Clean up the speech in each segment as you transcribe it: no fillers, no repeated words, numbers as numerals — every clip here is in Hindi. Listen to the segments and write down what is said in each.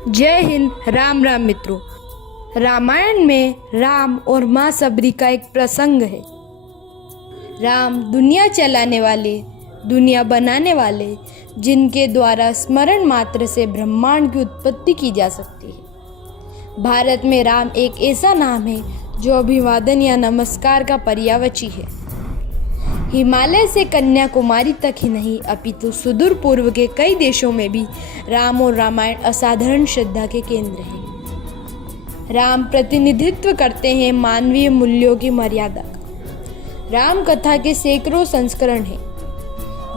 जय हिंद। राम राम मित्रों। रामायण में राम और माँ सबरी का एक प्रसंग है। राम दुनिया चलाने वाले, दुनिया बनाने वाले, जिनके द्वारा स्मरण मात्र से ब्रह्मांड की उत्पत्ति की जा सकती है। भारत में राम एक ऐसा नाम है जो अभिवादन या नमस्कार का पर्यायवाची है। हिमालय से कन्याकुमारी तक ही नहीं अपितु सुदूर पूर्व के कई देशों में भी राम और रामायण असाधारण श्रद्धा के केंद्र हैं। राम प्रतिनिधित्व करते हैं मानवीय मूल्यों की मर्यादा का। राम कथा के सैकड़ों संस्करण हैं,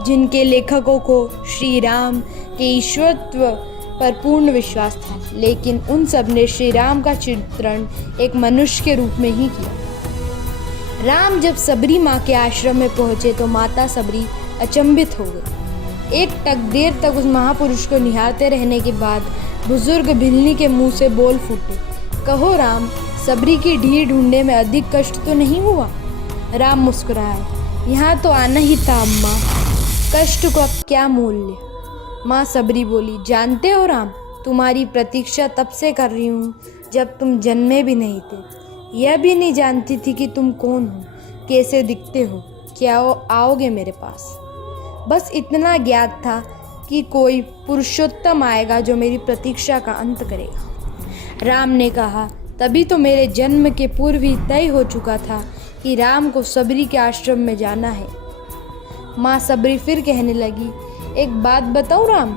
जिनके लेखकों को श्री राम के ईश्वरत्व पर पूर्ण विश्वास था, लेकिन उन सब ने श्री राम का चित्रण एक मनुष्य के रूप में ही किया। राम जब सबरी माँ के आश्रम में पहुंचे तो माता सबरी अचंभित हो गई। एक टक देर तक उस महापुरुष को निहारते रहने के बाद बुजुर्ग भिलनी के मुंह से बोल फूटे, कहो राम, सबरी की ढीठ ढूंढने में अधिक कष्ट तो नहीं हुआ? राम मुस्कुराए, यहाँ तो आना ही था अम्मा, कष्ट का क्या मूल्य। माँ सबरी बोली, जानते हो राम, तुम्हारी प्रतीक्षा तब से कर रही हूँ जब तुम जन्मे भी नहीं थे। यह भी नहीं जानती थी कि तुम कौन हो, कैसे दिखते हो, क्या आओगे मेरे पास। बस इतना ज्ञात था कि कोई पुरुषोत्तम आएगा जो मेरी प्रतीक्षा का अंत करेगा। राम ने कहा, तभी तो मेरे जन्म के पूर्व ही तय हो चुका था कि राम को सबरी के आश्रम में जाना है। माँ सबरी फिर कहने लगी, एक बात बताऊं राम,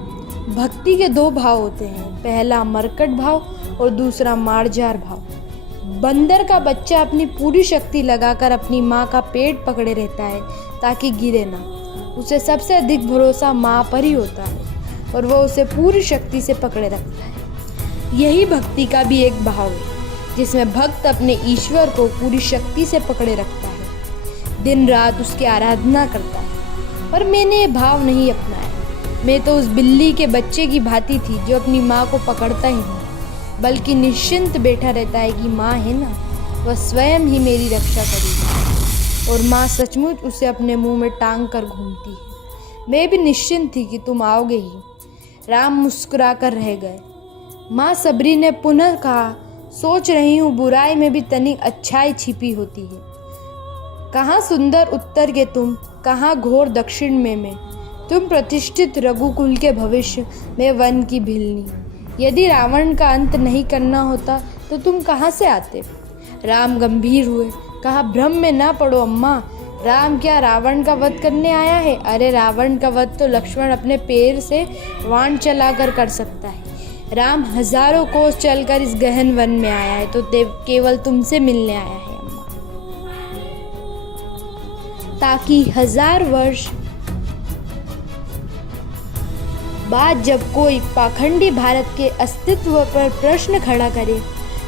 भक्ति के दो भाव होते हैं, पहला मरकट भाव और दूसरा मार्जार भाव। बंदर का बच्चा अपनी पूरी शक्ति लगाकर अपनी माँ का पेट पकड़े रहता है ताकि गिरे ना। उसे सबसे अधिक भरोसा माँ पर ही होता है और वह उसे पूरी शक्ति से पकड़े रखता है। यही भक्ति का भी एक भाव है, जिसमें भक्त अपने ईश्वर को पूरी शक्ति से पकड़े रखता है, दिन रात उसकी आराधना करता है। पर मैंने ये भाव नहीं अपनाया। मैं तो उस बिल्ली के बच्चे की भांति थी जो अपनी माँ को पकड़ता ही नहीं, बल्कि निश्चिंत बैठा रहता है कि माँ है ना, वह स्वयं ही मेरी रक्षा करेगी और माँ सचमुच उसे अपने मुंह में टांग कर घूमती है। मैं भी निश्चिंत थी कि तुम आओगे ही। राम मुस्कुरा कर रह गए। माँ सबरी ने पुनः कहा, सोच रही हूँ बुराई में भी तनिक अच्छाई छिपी होती है। कहाँ सुंदर उत्तर के तुम, कहाँ घोर दक्षिण में मैं। तुम प्रतिष्ठित रघुकुल के भविष्य, मैं वन की भिलनी। यदि रावण का अंत नहीं करना होता तो तुम कहाँ से आते? राम गंभीर हुए, कहा, भ्रम में ना पड़ो अम्मा, राम क्या रावण का वध करने आया है? अरे रावण का वध तो लक्ष्मण अपने पैर से वाण चलाकर कर सकता है। राम हजारों कोस चलकर इस गहन वन में आया है तो केवल तुमसे मिलने आया है अम्मा, ताकि 1000 वर्ष बाद जब कोई पाखंडी भारत के अस्तित्व पर प्रश्न खड़ा करे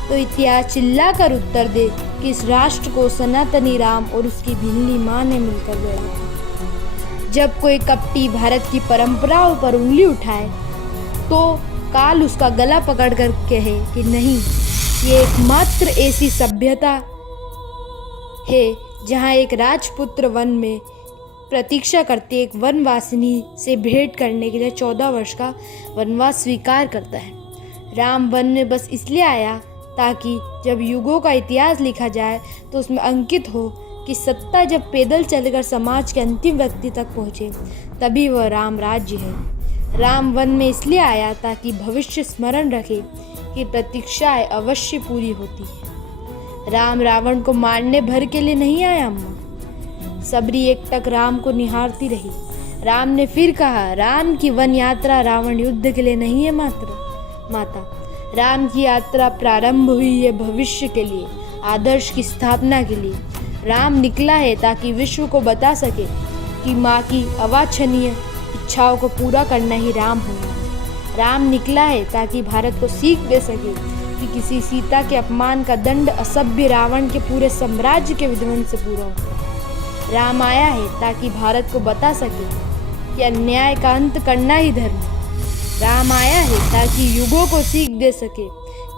तो इतिहास चिल्लाकर उत्तर दे कि इस राष्ट्र को सनातनी राम और उसकी भिलनी माँ ने मिलकर गढ़ा। जब कोई कपटी भारत की परंपराओं पर उंगली उठाए तो काल उसका गला पकड़कर कहे कि नहीं, ये एकमात्र ऐसी सभ्यता है जहाँ एक राजपुत्र वन में प्रतीक्षा करते एक वनवासिनी से भेंट करने के लिए 14 वर्ष का वनवास स्वीकार करता है। राम वन में बस इसलिए आया ताकि जब युगों का इतिहास लिखा जाए तो उसमें अंकित हो कि सत्ता जब पैदल चलकर समाज के अंतिम व्यक्ति तक पहुँचे तभी वह राम राज्य है। राम वन में इसलिए आया ताकि भविष्य स्मरण रखे कि प्रतीक्षाएं अवश्य पूरी होती है। राम रावण को मारने भर के लिए नहीं आया अम्मा। सबरी एक टक राम को निहारती रही। राम ने फिर कहा, राम की वन यात्रा रावण युद्ध के लिए नहीं है माता। राम की यात्रा प्रारंभ हुई है भविष्य के लिए, आदर्श की स्थापना के लिए। राम निकला है ताकि विश्व को बता सके कि माँ की अवांछनीय इच्छाओं को पूरा करना ही राम होना है। राम निकला है ताकि भारत को सीख दे सके कि किसी सीता के अपमान का दंड असभ्य रावण के पूरे साम्राज्य के विध्वंस से पूरा होता है। राम आया है ताकि भारत को बता सके कि अन्याय का अंत करना ही धर्म है। राम आया है ताकि युगों को सीख दे सके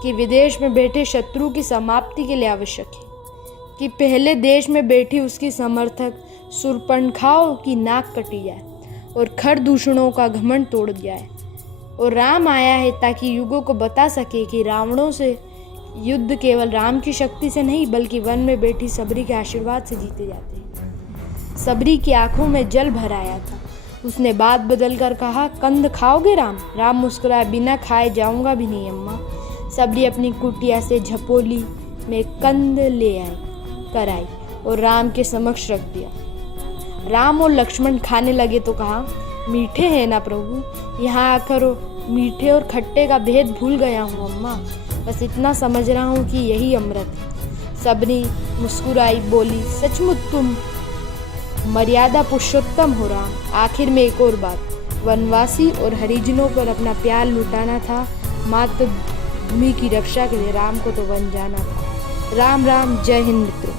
कि विदेश में बैठे शत्रु की समाप्ति के लिए आवश्यक है कि पहले देश में बैठी उसकी समर्थक शूर्पणखाओं की नाक कटी जाए और खर दूषणों का घमंड तोड़ जाए। और राम आया है ताकि युगों को बता सके कि रावणों से युद्ध केवल राम की शक्ति से नहीं बल्कि वन में बैठी सबरी के आशीर्वाद से जीते जाते हैं। सबरी की आंखों में जल भर आया था। उसने बात बदल कर कहा, कंद खाओगे राम? राम मुस्कुराया, बिना खाए जाऊंगा भी नहीं अम्मा। सबरी अपनी कुटिया से झपोली में कंद ले आई और राम के समक्ष रख दिया। राम और लक्ष्मण खाने लगे तो कहा, मीठे हैं ना प्रभु? यहाँ आकर मीठे और खट्टे का भेद भूल गया हूँ अम्मा। बस इतना समझ रहा हूँ कि यही अमृत है। सबरी मुस्कुराई, बोली, सचमुच तुम मर्यादा पुरुषोत्तम हो राम। आखिर में एक और बात, वनवासी और हरिजनों पर अपना प्यार लुटाना था, मातृभूमि की रक्षा के लिए राम को तो वन जाना था। राम राम, जय हिंद मित्रों।